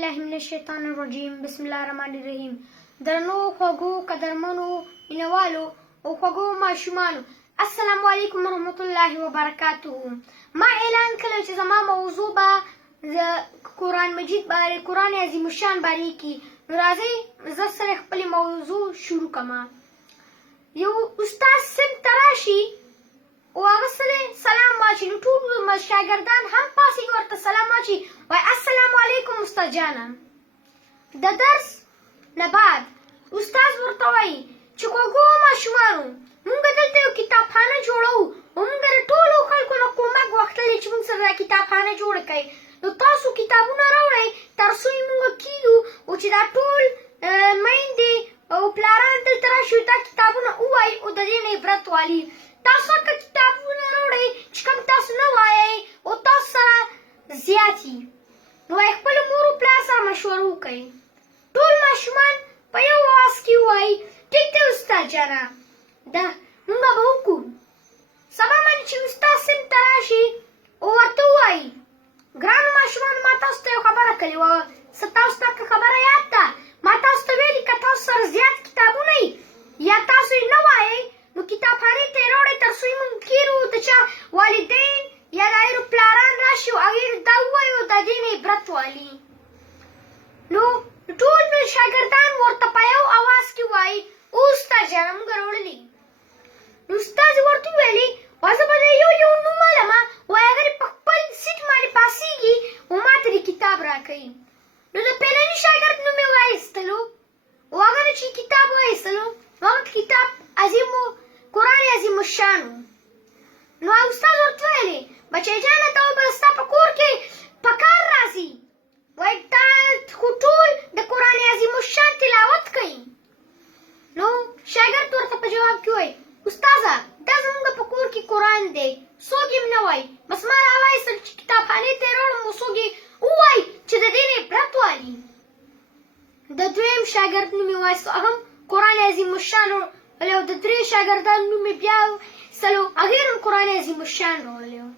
الله من الشیطان الرجیم. بسم الله الرحمن الرحیم. درنو خوږو قدرمنو مینوالو او خوږو ماشومانو، السلام علیکم ورحمت الله وبرکاته. ما اعلان کړی چې زما موضوع به د قرآن مجید باره، قرآن عظیم الشان باره کې. نو راځئ زه سره خپلې موضوع شروع کړم. یو استاد صنف ته راشي او هغه سره سلام واچي، نو ټول شاګردان هم پاسې ورته سلام واچي، وایي السلام علیکم استاد جانه. د درس نه بعد استاد ورته وایي چې خوږو ماشومانو، موږ دلته یو کتابخانه جوړوو او موږ د ټولو خلکو نه کومک غوښتلی چې موږ سره دا کتابخانه جوړه کړئ. نو تاسو کتابونه راوړئ تر څو یې موږ کیږو او چې دا ټول میندې او پلاران دلته راشي دا کتابونه ووایي او د دې نه عبرت والي. تاسو که کتابونه راوړئ چې کوم تاسو نه وایئ او تاسو سره زیات وي، نو وایي خپلو مور او پلار سره مشوره وکړئ. ټول ماشومان په یو اواز کې ووایي ټیک دی استاد جانه، دا موږ به وکړو. سبا باندې چې استاد صنف ته راشي او ورته ووایي ګرانو ماشومانو، ما تاسو ته یو خبره کړې وه، څه تاسو ته خبره یاد ده؟ ما تاسو ته ویلي که تاسو سره زیات کتابونه وي یا تاسو یې نه وایئ نو کتابخانې ته یې راوړئ تر څو یې موږ کیرو د چا والدین یا د هغې پلاران راشي او هغې دا ووایي او د دې نه عبرت والي. نو ټول شاګردان ورته په یو اواز کې وایي او استاد جانه موږ راوړلي. نو استاد ورته وویلې وایي زه به د یو نوم ولمه، وایي هغه په خپل سیټ باندې پاسېږي او ما ته دې کتاب راکوي. نو د پیلني شاګرد نوم یې وایستلو او هغه نه چې کتاب وایستلو هغه کتاب قرآن عظیم الشان و. نو استاد ورته ویلې بچی جانه ته به ستا په کور کې په کار راځي، وایي تا خو ټول د قرآن عظیم الشان تلاوت کوي. نو شاګرد ورته په جواب کې وایي استاده دا زموږ په کور کې قرآن دی، څوک یې نه وایي، بس ما راوایستل چې کتابخانې ته یې راوړم او څوک یې ووایي چې د دې نه عبرت والي. د دویم شاګرد نوم یې وایستو، هغه هم قرآن عظیم الشان راوړلی او د درې شاګردانو نوم یې بیا وایستلو، هغې هم قرآن عظیم الشان راوړلی و.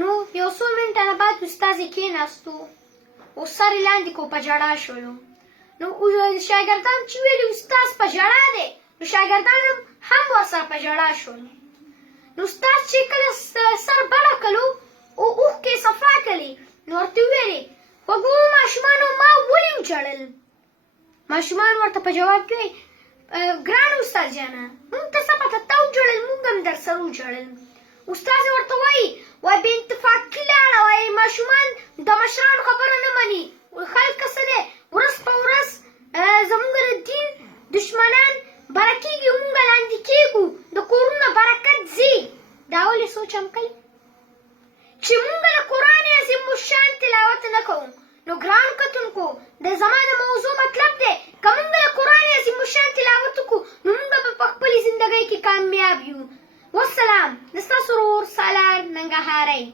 نو یو څو منټه نه بعد استاد یې کېناستو او سر یې لاندې کړو، په ژړا شولو. نو شاګردان چې ویلي استاد په ژړا دی، نو شاګردان هم ورسره په ژړا شول. نو استاد چې کله سر بړه کړلو او اوښکې یې صفا کړلې، نو ورته ویلې خوږو ماشومانو ما ولې وژړل؟ ماشومان ورته په جواب کې وایي ګران استاد جانه موږ ته څه پته ته وژړل، موږ هم در سره وژړل. استاد ورته وایي وایي بې اتفاقي لاړه، وایي ماشومان د مشرانو خبره نه مني، خلک څه دی ورځ په ورځ زموږ د دین دشمنان بره کېږي، موږ لاندې کېږو، د کورونه برکت ځي. دا ولې سوچ هم کوي چې موږ د قرآن عظیم الشان تلاوت نه کوو. نو ګرانو کتونکو د زما د موضوع مطلب دی که موږ د قرآن عظیم الشان تلاوت وکړو نو موږ به په خپلې زندګۍ کې کامیاب یو. والسلام، د ستاسو ورور سالار ننګرهاری.